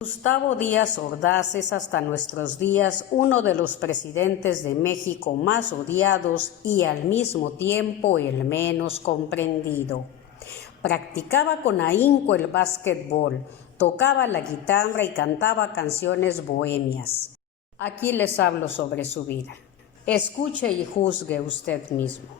Gustavo Díaz Ordaz es hasta nuestros días uno de los presidentes de México más odiados y al mismo tiempo el menos comprendido. Practicaba con ahínco el básquetbol, tocaba la guitarra y cantaba canciones bohemias. Aquí les hablo sobre su vida. Escuche y juzgue usted mismo.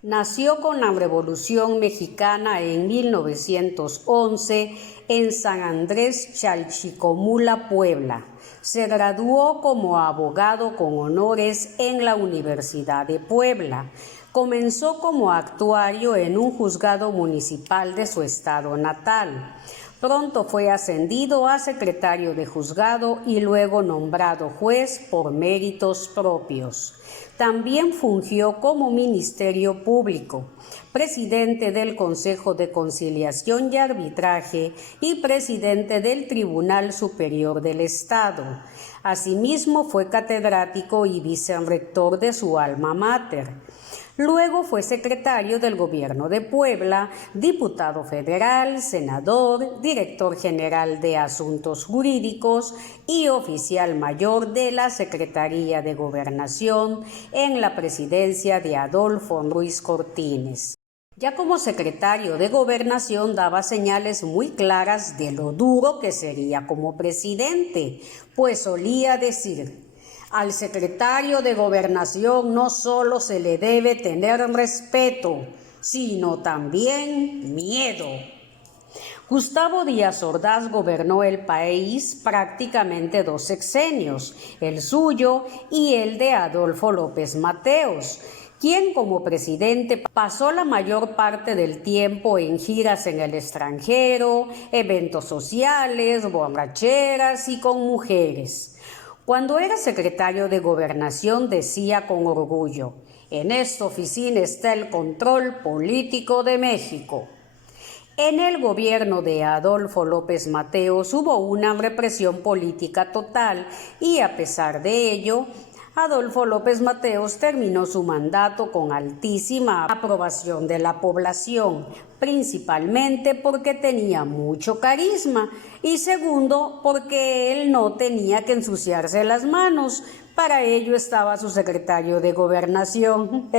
Nació con la Revolución Mexicana en 1911 en San Andrés Chalchicomula, Puebla. Se graduó como abogado con honores en la Universidad de Puebla. Comenzó como actuario en un juzgado municipal de su estado natal. Pronto fue ascendido a secretario de juzgado y luego nombrado juez por méritos propios. También fungió como Ministerio Público, presidente del Consejo de Conciliación y Arbitraje y presidente del Tribunal Superior del Estado. Asimismo, fue catedrático y vicerrector de su alma mater. Luego fue secretario del Gobierno de Puebla, diputado federal, senador, director general de Asuntos Jurídicos y oficial mayor de la Secretaría de Gobernación en la presidencia de Adolfo Ruiz Cortines. Ya como secretario de Gobernación daba señales muy claras de lo duro que sería como presidente, pues solía decir: al secretario de Gobernación no solo se le debe tener respeto, sino también miedo. Gustavo Díaz Ordaz gobernó el país prácticamente 2 sexenios, el suyo y el de Adolfo López Mateos, quien como presidente pasó la mayor parte del tiempo en giras en el extranjero, eventos sociales, borracheras y con mujeres. Cuando era secretario de Gobernación decía con orgullo: en esta oficina está el control político de México. En el gobierno de Adolfo López Mateos hubo una represión política total y a pesar de ello, Adolfo López Mateos terminó su mandato con altísima aprobación de la población, principalmente porque tenía mucho carisma y segundo porque él no tenía que ensuciarse las manos. Para ello estaba su secretario de Gobernación.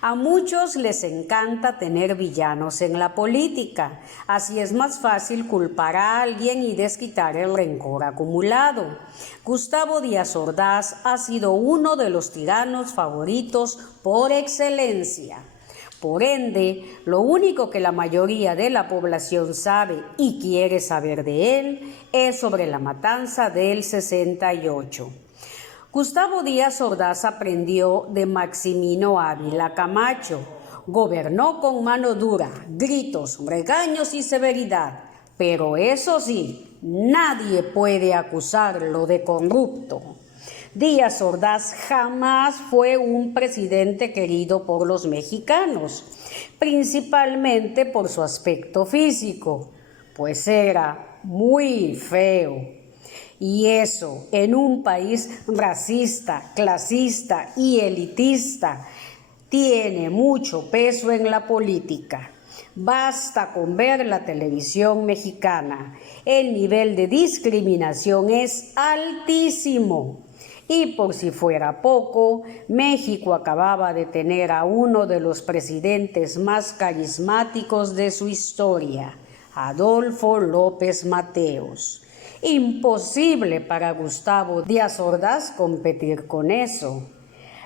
A muchos les encanta tener villanos en la política, así es más fácil culpar a alguien y desquitar el rencor acumulado. Gustavo Díaz Ordaz ha sido uno de los tiranos favoritos por excelencia. Por ende, lo único que la mayoría de la población sabe y quiere saber de él es sobre la matanza del 68. Gustavo Díaz Ordaz aprendió de Maximino Ávila Camacho. Gobernó con mano dura, gritos, regaños y severidad. Pero eso sí, nadie puede acusarlo de corrupto. Díaz Ordaz jamás fue un presidente querido por los mexicanos, principalmente por su aspecto físico, pues era muy feo. Y eso, en un país racista, clasista y elitista, tiene mucho peso en la política. Basta con ver la televisión mexicana. El nivel de discriminación es altísimo. Y por si fuera poco, México acababa de tener a uno de los presidentes más carismáticos de su historia, Adolfo López Mateos. Imposible para Gustavo Díaz Ordaz competir con eso.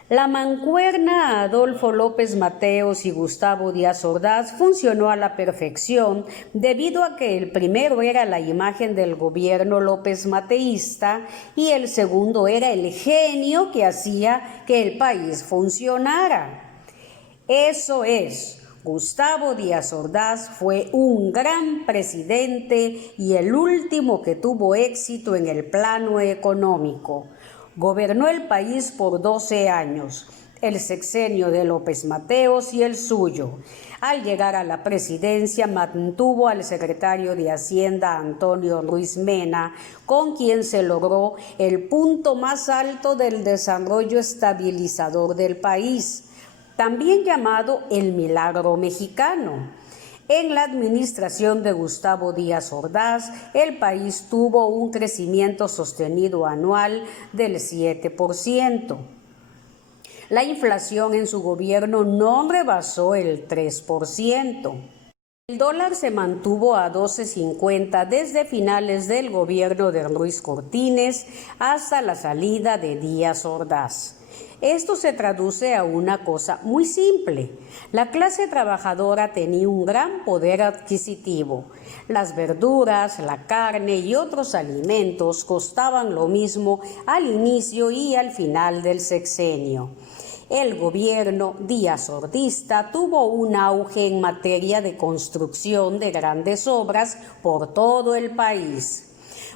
La mancuerna Adolfo López Mateos y Gustavo Díaz Ordaz funcionó a la perfección debido a que el primero era la imagen del gobierno López Mateísta y el segundo era el genio que hacía que el país funcionara. Eso es. Gustavo Díaz Ordaz fue un gran presidente y el último que tuvo éxito en el plano económico. Gobernó el país por 12 años. el sexenio de López Mateos y el suyo. Al llegar a la presidencia mantuvo al secretario de Hacienda Antonio Ruiz Mena, con quien se logró el punto más alto del desarrollo estabilizador del país, también llamado el milagro mexicano. En la administración de Gustavo Díaz Ordaz, el país tuvo un crecimiento sostenido anual del 7%. La inflación en su gobierno no rebasó el 3%. El dólar se mantuvo a 12.50 desde finales del gobierno de Ruiz Cortines hasta la salida de Díaz Ordaz. Esto se traduce a una cosa muy simple. La clase trabajadora tenía un gran poder adquisitivo. Las verduras, la carne y otros alimentos costaban lo mismo al inicio y al final del sexenio. El gobierno díaz-ordista tuvo un auge en materia de construcción de grandes obras por todo el país.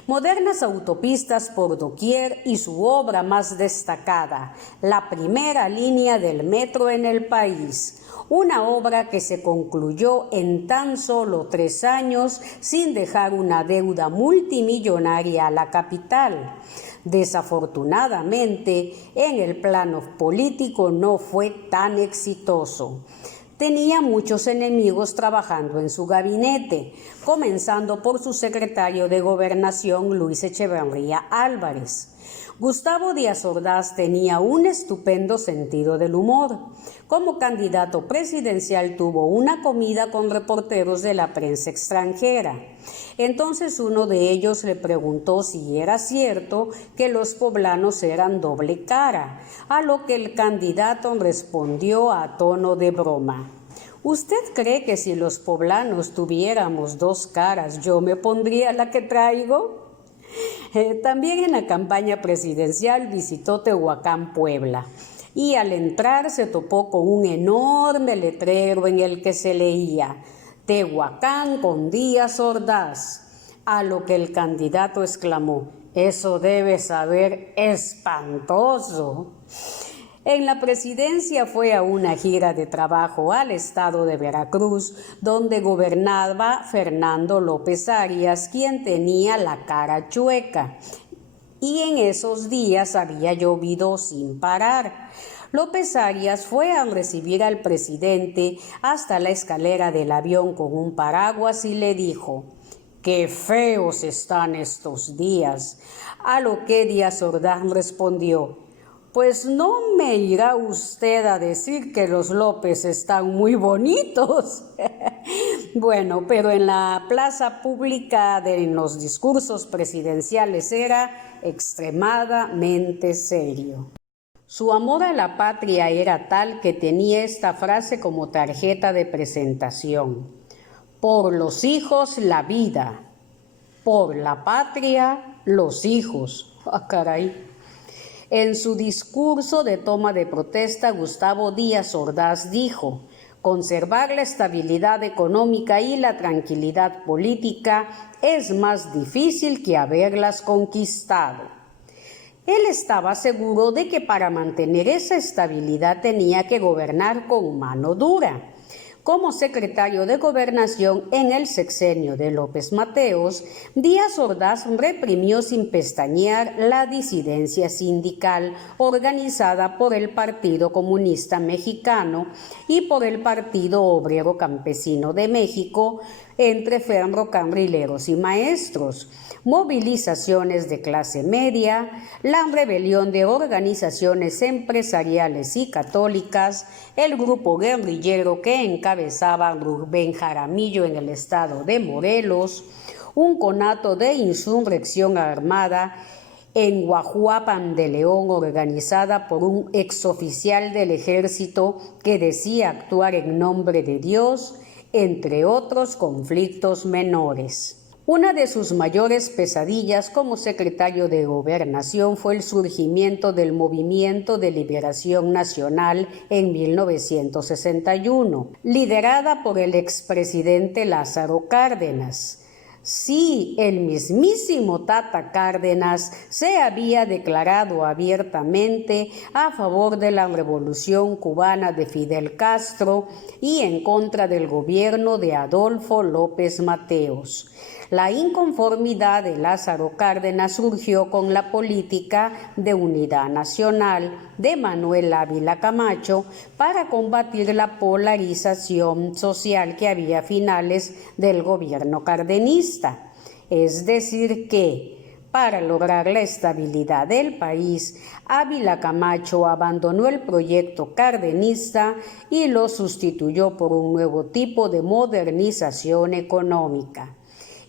Modernas autopistas por doquier y su obra más destacada, la primera línea del metro en el país, una obra que se concluyó en tan solo 3 años sin dejar una deuda multimillonaria a la capital. Desafortunadamente, en el plano político no fue tan exitoso. Tenía muchos enemigos trabajando en su gabinete, comenzando por su secretario de Gobernación, Luis Echeverría Álvarez. Gustavo Díaz Ordaz tenía un estupendo sentido del humor. Como candidato presidencial tuvo una comida con reporteros de la prensa extranjera. Entonces uno de ellos le preguntó si era cierto que los poblanos eran doble cara, a lo que el candidato respondió a tono de broma: ¿usted cree que si los poblanos tuviéramos 2 caras yo me pondría la que traigo? También en la campaña presidencial visitó Tehuacán, Puebla, y al entrar se topó con un enorme letrero en el que se leía: Tehuacán con Díaz Ordaz, a lo que el candidato exclamó: eso debe saber espantoso. En la presidencia fue a una gira de trabajo al estado de Veracruz, donde gobernaba Fernando López Arias, quien tenía la cara chueca, y en esos días había llovido sin parar. López Arias fue a recibir al presidente hasta la escalera del avión con un paraguas y le dijo: ¡qué feos están estos días! A lo que Díaz Ordaz respondió: pues no me irá usted a decir que los López están muy bonitos. Bueno, pero en la plaza pública en los discursos presidenciales era extremadamente serio. Su amor a la patria era tal que tenía esta frase como tarjeta de presentación: por los hijos la vida, por la patria los hijos. ¡Ah, caray! En su discurso de toma de protesta, Gustavo Díaz Ordaz dijo: conservar la estabilidad económica y la tranquilidad política es más difícil que haberlas conquistado. Él estaba seguro de que para mantener esa estabilidad tenía que gobernar con mano dura. Como secretario de Gobernación en el sexenio de López Mateos, Díaz Ordaz reprimió sin pestañear la disidencia sindical organizada por el Partido Comunista Mexicano y por el Partido Obrero Campesino de México, entre ferrocarrileros y maestros, movilizaciones de clase media, la rebelión de organizaciones empresariales y católicas, el grupo guerrillero que encabezaba Rubén Jaramillo en el estado de Morelos, un conato de insurrección armada en Guajuapan de León organizada por un exoficial del ejército que decía actuar en nombre de Dios, entre otros conflictos menores. Una de sus mayores pesadillas como secretario de Gobernación fue el surgimiento del Movimiento de Liberación Nacional en 1961, liderada por el expresidente Lázaro Cárdenas. Sí, el mismísimo Tata Cárdenas se había declarado abiertamente a favor de la revolución cubana de Fidel Castro y en contra del gobierno de Adolfo López Mateos. La inconformidad de Lázaro Cárdenas surgió con la política de unidad nacional de Manuel Ávila Camacho para combatir la polarización social que había a finales del gobierno cardenista. Es decir que, para lograr la estabilidad del país, Ávila Camacho abandonó el proyecto cardenista y lo sustituyó por un nuevo tipo de modernización económica.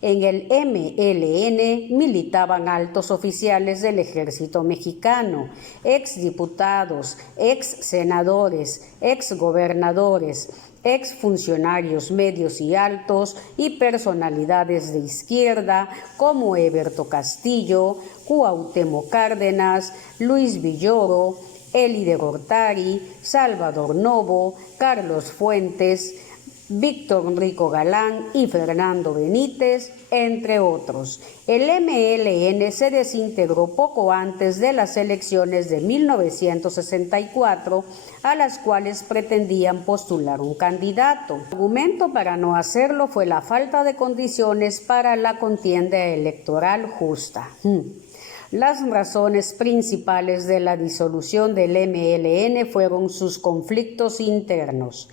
En el MLN militaban altos oficiales del ejército mexicano, exdiputados, exsenadores, exgobernadores, exfuncionarios medios y altos y personalidades de izquierda como Eberto Castillo, Cuauhtémoc Cárdenas, Luis Villoro, Elie de Gortari, Salvador Novo, Carlos Fuentes, Víctor Rico Galán y Fernando Benítez, entre otros. El MLN se desintegró poco antes de las elecciones de 1964, a las cuales pretendían postular un candidato. El argumento para no hacerlo fue la falta de condiciones para la contienda electoral justa. Las razones principales de la disolución del MLN fueron sus conflictos internos.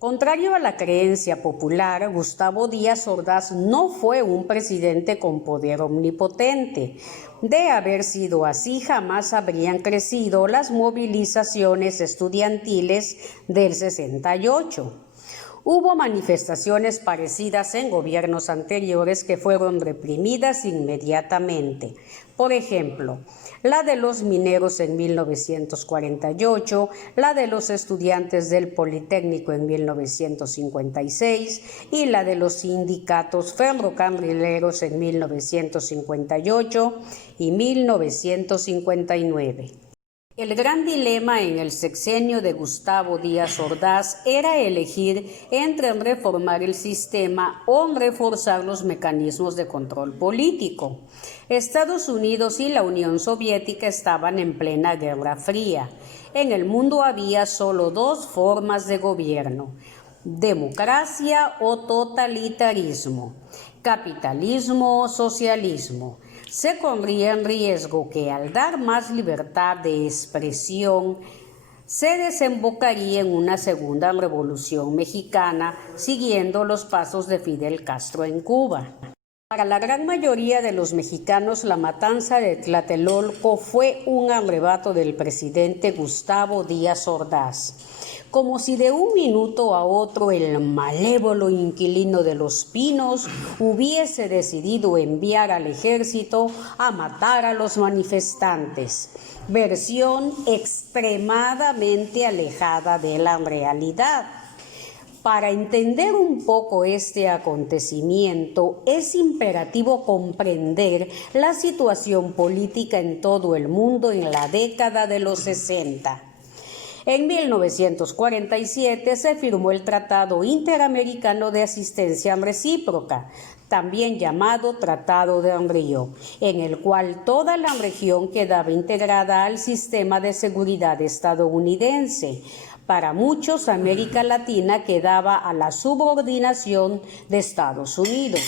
Contrario a la creencia popular, Gustavo Díaz Ordaz no fue un presidente con poder omnipotente. De haber sido así, jamás habrían crecido las movilizaciones estudiantiles del 68. Hubo manifestaciones parecidas en gobiernos anteriores que fueron reprimidas inmediatamente. Por ejemplo, la de los mineros en 1948, la de los estudiantes del Politécnico en 1956 y la de los sindicatos ferrocarrileros en 1958 y 1959. El gran dilema en el sexenio de Gustavo Díaz Ordaz era elegir entre reformar el sistema o reforzar los mecanismos de control político. Estados Unidos y la Unión Soviética estaban en plena Guerra Fría. En el mundo había solo dos formas de gobierno: democracia o totalitarismo, capitalismo o socialismo. Se corría en riesgo que al dar más libertad de expresión se desembocaría en una segunda revolución mexicana siguiendo los pasos de Fidel Castro en Cuba. Para la gran mayoría de los mexicanos, la matanza de Tlatelolco fue un arrebato del presidente Gustavo Díaz Ordaz. Como si de un minuto a otro el malévolo inquilino de Los Pinos hubiese decidido enviar al ejército a matar a los manifestantes. Versión extremadamente alejada de la realidad. Para entender un poco este acontecimiento, es imperativo comprender la situación política en todo el mundo en la década de los 60. En 1947 se firmó el Tratado Interamericano de Asistencia Recíproca, también llamado Tratado de Río, en el cual toda la región quedaba integrada al sistema de seguridad estadounidense. Para muchos, América Latina quedaba a la subordinación de Estados Unidos.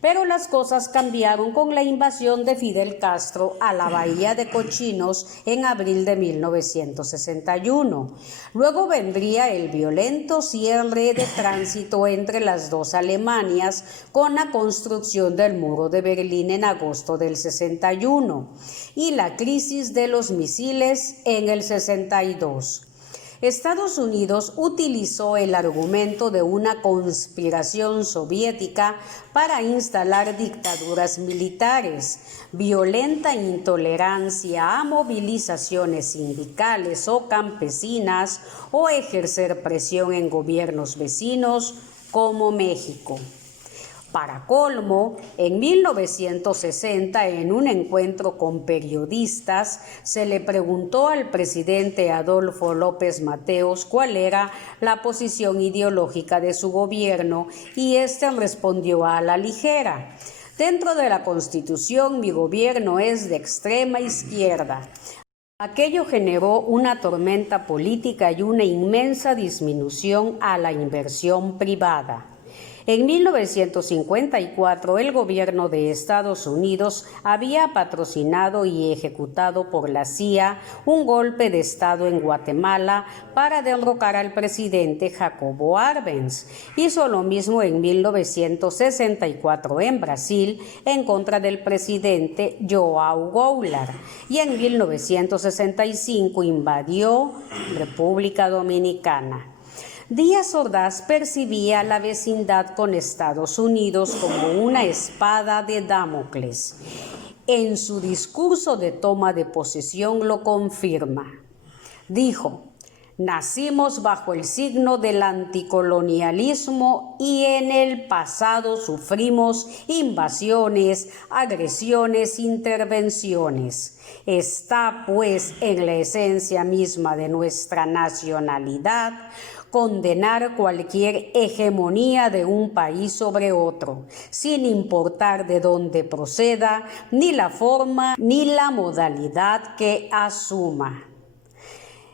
Pero las cosas cambiaron con la invasión de Fidel Castro a la Bahía de Cochinos en abril de 1961. Luego vendría el violento cierre de tránsito entre las dos Alemanias con la construcción del muro de Berlín en agosto del 61 y la crisis de los misiles en el 62. Estados Unidos utilizó el argumento de una conspiración soviética para instalar dictaduras militares, violenta intolerancia a movilizaciones sindicales o campesinas o ejercer presión en gobiernos vecinos como México. Para colmo, en 1960, en un encuentro con periodistas, se le preguntó al presidente Adolfo López Mateos cuál era la posición ideológica de su gobierno y éste respondió a la ligera: dentro de la Constitución mi gobierno es de extrema izquierda. Aquello generó una tormenta política y una inmensa disminución a la inversión privada. En 1954, el gobierno de Estados Unidos había patrocinado y ejecutado por la CIA un golpe de Estado en Guatemala para derrocar al presidente Jacobo Arbenz. Hizo lo mismo en 1964 en Brasil en contra del presidente João Goulart y en 1965 invadió República Dominicana. Díaz Ordaz percibía la vecindad con Estados Unidos como una espada de Damocles. En su discurso de toma de posesión lo confirma. Dijo: nacimos bajo el signo del anticolonialismo y en el pasado sufrimos invasiones, agresiones, intervenciones. Está, pues, en la esencia misma de nuestra nacionalidad condenar cualquier hegemonía de un país sobre otro, sin importar de dónde proceda, ni la forma, ni la modalidad que asuma.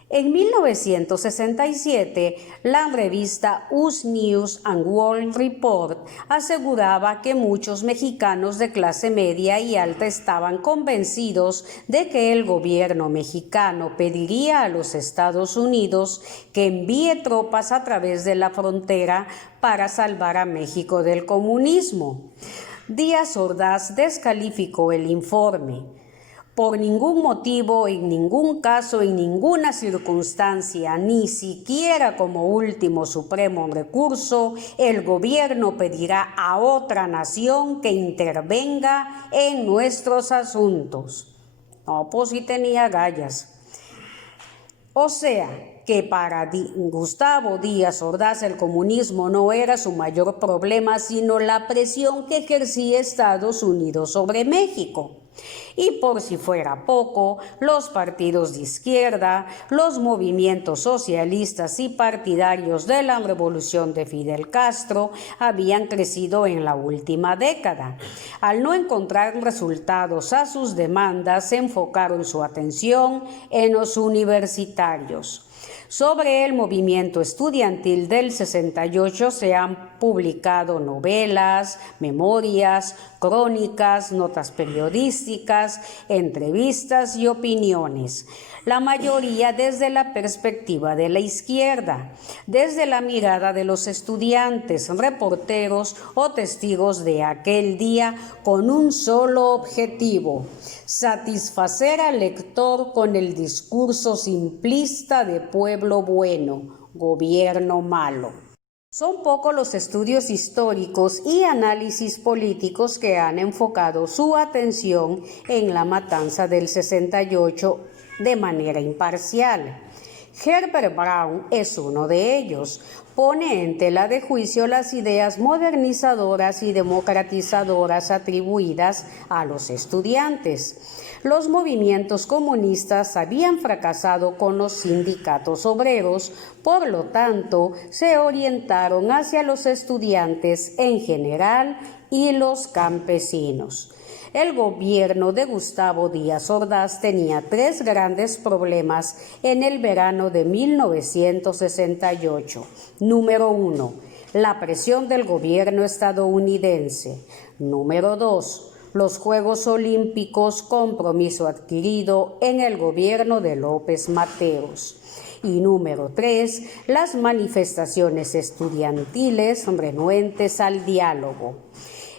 En 1967, la revista US News and World Report aseguraba que muchos mexicanos de clase media y alta estaban convencidos de que el gobierno mexicano pediría a los Estados Unidos que envíe tropas a través de la frontera para salvar a México del comunismo. Díaz Ordaz descalificó el informe. Por ningún motivo, en ningún caso, en ninguna circunstancia, ni siquiera como último supremo recurso, el gobierno pedirá a otra nación que intervenga en nuestros asuntos. No, pues sí tenía gallas. O sea, que para Gustavo Díaz Ordaz el comunismo no era su mayor problema, sino la presión que ejercía Estados Unidos sobre México. Y por si fuera poco, los partidos de izquierda, los movimientos socialistas y partidarios de la revolución de Fidel Castro habían crecido en la última década. Al no encontrar resultados a sus demandas, enfocaron su atención en los universitarios. Sobre el movimiento estudiantil del 68 se han publicado novelas, memorias, crónicas, notas periodísticas, entrevistas y opiniones. La mayoría desde la perspectiva de la izquierda, desde la mirada de los estudiantes, reporteros o testigos de aquel día con un solo objetivo: satisfacer al lector con el discurso simplista de pueblo bueno, gobierno malo. Son pocos los estudios históricos y análisis políticos que han enfocado su atención en la matanza del 68 de manera imparcial. Herbert Brown es uno de ellos. Pone en tela de juicio las ideas modernizadoras y democratizadoras atribuidas a los estudiantes. Los movimientos comunistas habían fracasado con los sindicatos obreros, por lo tanto, se orientaron hacia los estudiantes en general y los campesinos. El gobierno de Gustavo Díaz Ordaz tenía tres grandes problemas en el verano de 1968. Número 1, la presión del gobierno estadounidense. Número 2, los Juegos Olímpicos, compromiso adquirido en el gobierno de López Mateos. Y número 3, las manifestaciones estudiantiles renuentes al diálogo.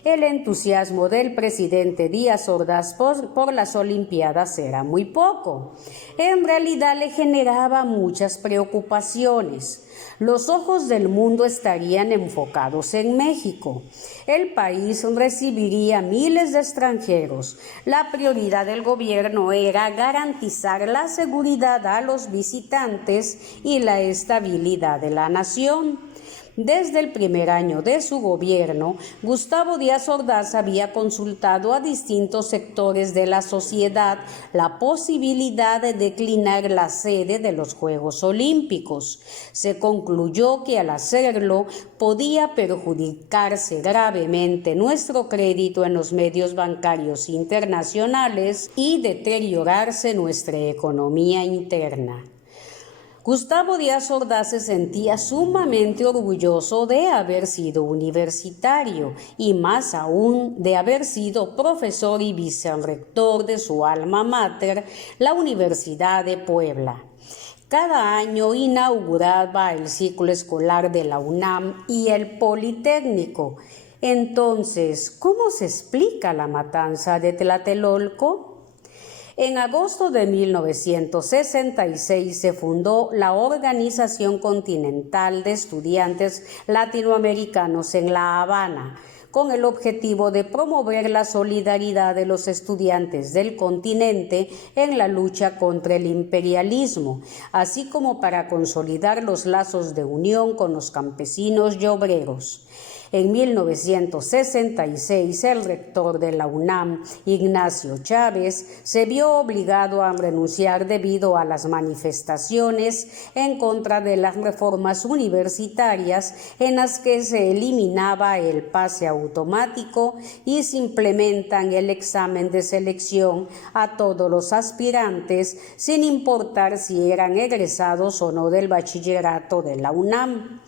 El entusiasmo del presidente Díaz Ordaz por las Olimpiadas era muy poco. En realidad le generaba muchas preocupaciones. Los ojos del mundo estarían enfocados en México. El país recibiría miles de extranjeros. La prioridad del gobierno era garantizar la seguridad a los visitantes y la estabilidad de la nación. Desde el primer año de su gobierno, Gustavo Díaz Ordaz había consultado a distintos sectores de la sociedad la posibilidad de declinar la sede de los Juegos Olímpicos. Se concluyó que al hacerlo podía perjudicarse gravemente nuestro crédito en los medios bancarios internacionales y deteriorarse nuestra economía interna. Gustavo Díaz Ordaz se sentía sumamente orgulloso de haber sido universitario y más aún de haber sido profesor y vicerrector de su alma mater, la Universidad de Puebla. Cada año inauguraba el ciclo escolar de la UNAM y el Politécnico. Entonces, ¿cómo se explica la matanza de Tlatelolco? En agosto de 1966 se fundó la Organización Continental de Estudiantes Latinoamericanos en La Habana, con el objetivo de promover la solidaridad de los estudiantes del continente en la lucha contra el imperialismo, así como para consolidar los lazos de unión con los campesinos y obreros. En 1966, el rector de la UNAM, Ignacio Chávez, se vio obligado a renunciar debido a las manifestaciones en contra de las reformas universitarias en las que se eliminaba el pase automático y se implementan el examen de selección a todos los aspirantes, sin importar si eran egresados o no del bachillerato de la UNAM.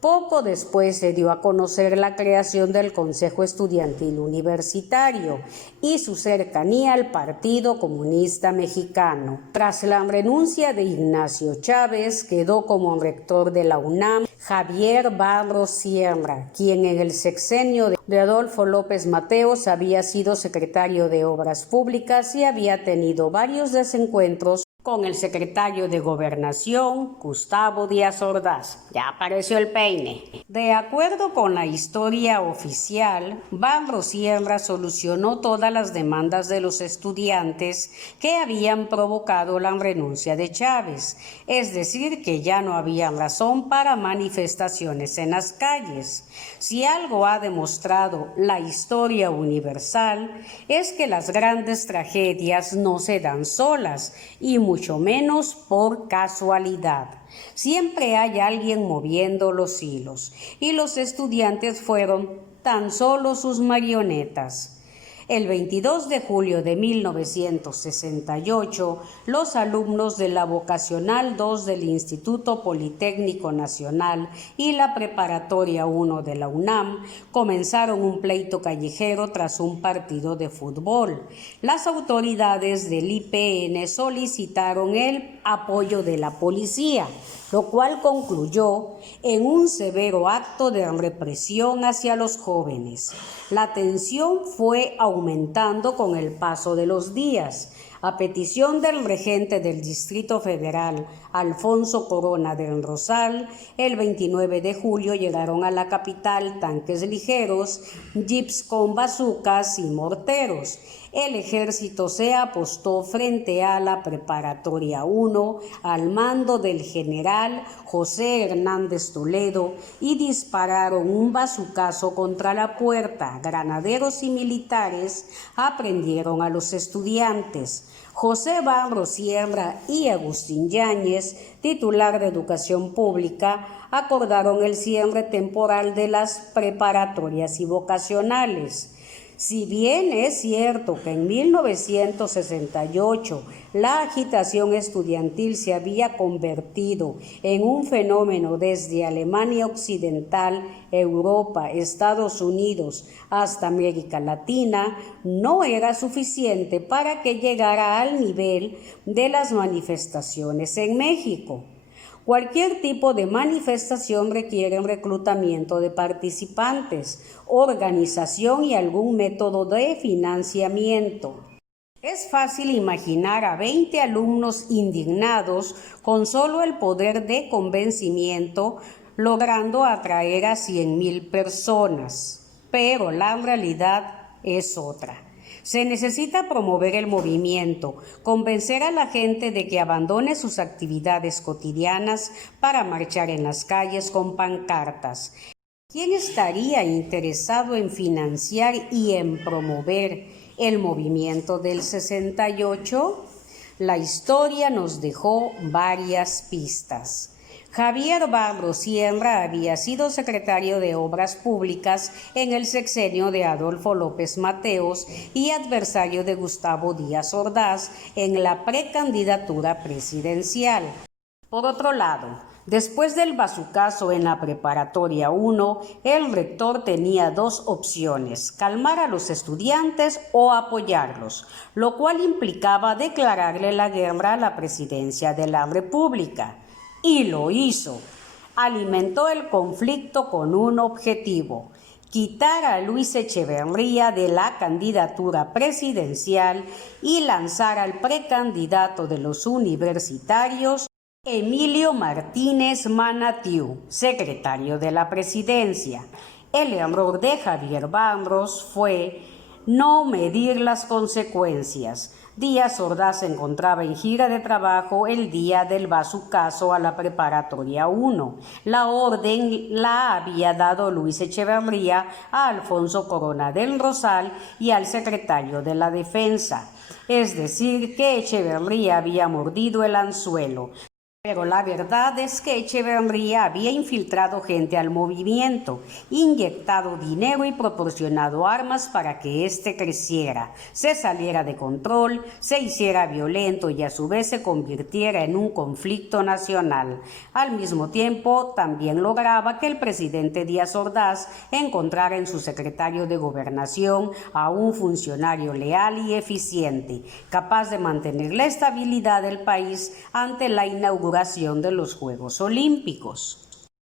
Poco después se dio a conocer la creación del Consejo Estudiantil Universitario y su cercanía al Partido Comunista Mexicano. Tras la renuncia de Ignacio Chávez, quedó como rector de la UNAM Javier Barros Sierra, quien en el sexenio de Adolfo López Mateos había sido secretario de Obras Públicas y había tenido varios desencuentros con el secretario de Gobernación, Gustavo Díaz Ordaz. Ya apareció el peine. De acuerdo con la historia oficial, Barros Sierra solucionó todas las demandas de los estudiantes que habían provocado la renuncia de Chávez, es decir, que ya no había razón para manifestaciones en las calles. Si algo ha demostrado la historia universal, es que las grandes tragedias no se dan solas y mucho menos por casualidad. Siempre hay alguien moviendo los hilos, y los estudiantes fueron tan solo sus marionetas. El 22 de julio de 1968, los alumnos de la Vocacional 2 del Instituto Politécnico Nacional y la Preparatoria 1 de la UNAM comenzaron un pleito callejero tras un partido de fútbol. Las autoridades del IPN solicitaron el apoyo de la policía, lo cual concluyó en un severo acto de represión hacia los jóvenes. La tensión fue aumentando con el paso de los días. A petición del regente del Distrito Federal, Alfonso Corona del Rosal, el 29 de julio llegaron a la capital tanques ligeros, jeeps con bazucas y morteros. El ejército se apostó frente a la Preparatoria 1 al mando del general José Hernández Toledo y dispararon un bazucazo contra la puerta. Granaderos y militares aprendieron a los estudiantes. José Barros Sierra y Agustín Yáñez, titular de Educación Pública, acordaron el cierre temporal de las preparatorias y vocacionales. Si bien es cierto que en 1968 la agitación estudiantil se había convertido en un fenómeno desde Alemania Occidental, Europa, Estados Unidos hasta América Latina, no era suficiente para que llegara al nivel de las manifestaciones en México. Cualquier tipo de manifestación requiere un reclutamiento de participantes, organización y algún método de financiamiento. Es fácil imaginar a 20 alumnos indignados con solo el poder de convencimiento, logrando atraer a 100,000 personas. Pero la realidad es otra. Se necesita promover el movimiento, convencer a la gente de que abandone sus actividades cotidianas para marchar en las calles con pancartas. ¿Quién estaría interesado en financiar y en promover el movimiento del 68? La historia nos dejó varias pistas. Javier Barros Sierra había sido secretario de Obras Públicas en el sexenio de Adolfo López Mateos y adversario de Gustavo Díaz Ordaz en la precandidatura presidencial. Por otro lado, después del bazucazo en la Preparatoria 1, el rector tenía dos opciones: calmar a los estudiantes o apoyarlos, lo cual implicaba declararle la guerra a la presidencia de la República. Y lo hizo. Alimentó el conflicto con un objetivo: quitar a Luis Echeverría de la candidatura presidencial y lanzar al precandidato de los universitarios, Emilio Martínez Manatiu, secretario de la presidencia. El error de Javier Barros fue no medir las consecuencias. Díaz Ordaz se encontraba en gira de trabajo el día del bazucazo a la Preparatoria 1. La orden la había dado Luis Echeverría a Alfonso Corona del Rosal y al secretario de la Defensa. Es decir, que Echeverría había mordido el anzuelo. Pero la verdad es que Echeverría había infiltrado gente al movimiento, inyectado dinero y proporcionado armas para que éste creciera, se saliera de control, se hiciera violento y a su vez se convirtiera en un conflicto nacional. Al mismo tiempo, también lograba que el presidente Díaz Ordaz encontrara en su secretario de Gobernación a un funcionario leal y eficiente, capaz de mantener la estabilidad del país ante la inauguración de los Juegos Olímpicos.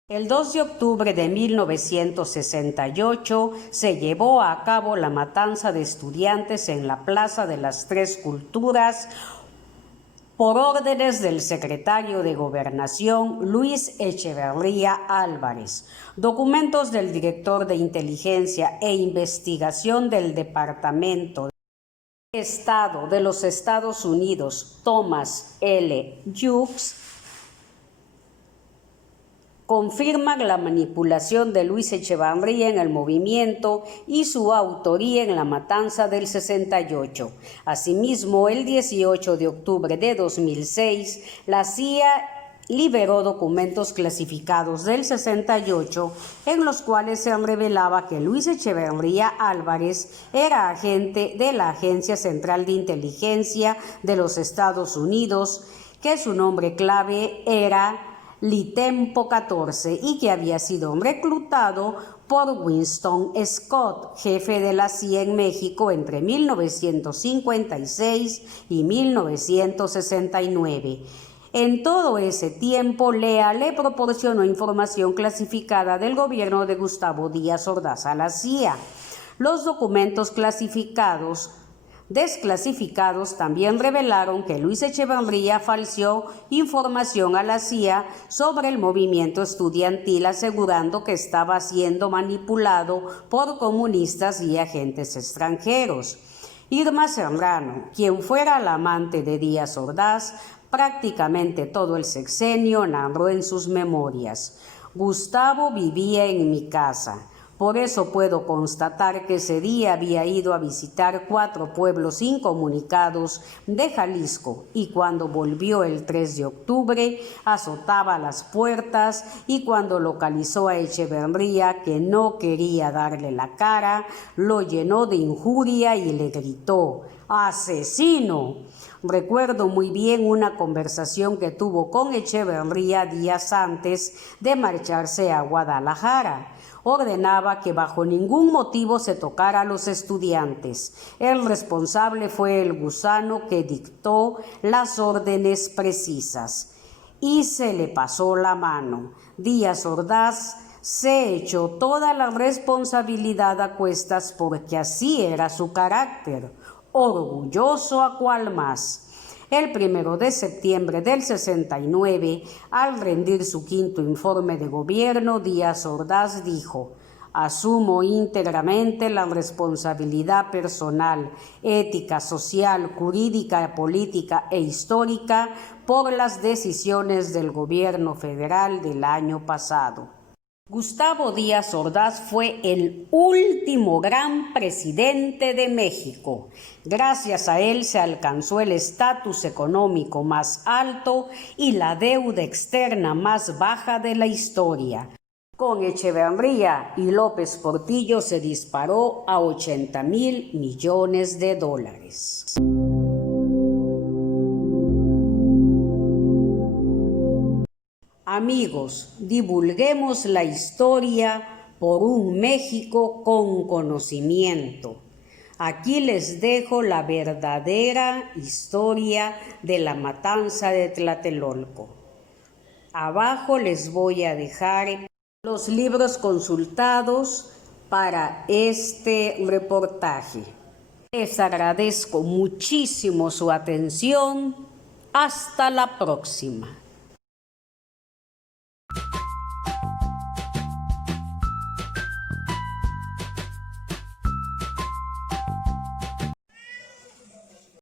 El 2 de octubre de 1968 se llevó a cabo la matanza de estudiantes en la Plaza de las Tres Culturas por órdenes del secretario de Gobernación Luis Echeverría Álvarez. Documentos del director de Inteligencia e Investigación del Departamento de Estado de los Estados Unidos, Thomas L. Hughes, confirman la manipulación de Luis Echeverría en el movimiento y su autoría en la matanza del 68. Asimismo, el 18 de octubre de 2006, la CIA liberó documentos clasificados del 68 en los cuales se revelaba que Luis Echeverría Álvarez era agente de la Agencia Central de Inteligencia de los Estados Unidos, que su nombre clave era Litempo 14 y que había sido reclutado por Winston Scott, jefe de la CIA en México entre 1956 y 1969. En todo ese tiempo, Lea le proporcionó información clasificada del gobierno de Gustavo Díaz Ordaz a la CIA. Los documentos desclasificados también revelaron que Luis Echeverría falseó información a la CIA sobre el movimiento estudiantil, asegurando que estaba siendo manipulado por comunistas y agentes extranjeros. Irma Serrano, quien fuera la amante de Díaz Ordaz, prácticamente todo el sexenio, narró en sus memorias: Gustavo vivía en mi casa. Por eso puedo constatar que ese día había ido a visitar 4 pueblos incomunicados de Jalisco y cuando volvió el 3 de octubre azotaba las puertas y cuando localizó a Echeverría, que no quería darle la cara, lo llenó de injuria y le gritó: ¡asesino! Recuerdo muy bien una conversación que tuvo con Echeverría días antes de marcharse a Guadalajara. Ordenaba que bajo ningún motivo se tocara a los estudiantes. El responsable fue el gusano que dictó las órdenes precisas. Y se le pasó la mano. Díaz Ordaz se echó toda la responsabilidad a cuestas porque así era su carácter, orgulloso a cual más. El 1 de septiembre del 69, al rendir su 5º informe de gobierno, Díaz Ordaz dijo: Asumo íntegramente la responsabilidad personal, ética, social, jurídica, política e histórica por las decisiones del gobierno federal del año pasado. Gustavo Díaz Ordaz fue el último gran presidente de México. Gracias a él se alcanzó el estatus económico más alto y la deuda externa más baja de la historia. Con Echeverría y López Portillo se disparó a 80,000 millones de dólares. Amigos, divulguemos la historia por un México con conocimiento. Aquí les dejo la verdadera historia de la matanza de Tlatelolco. Abajo les voy a dejar los libros consultados para este reportaje. Les agradezco muchísimo su atención. Hasta la próxima.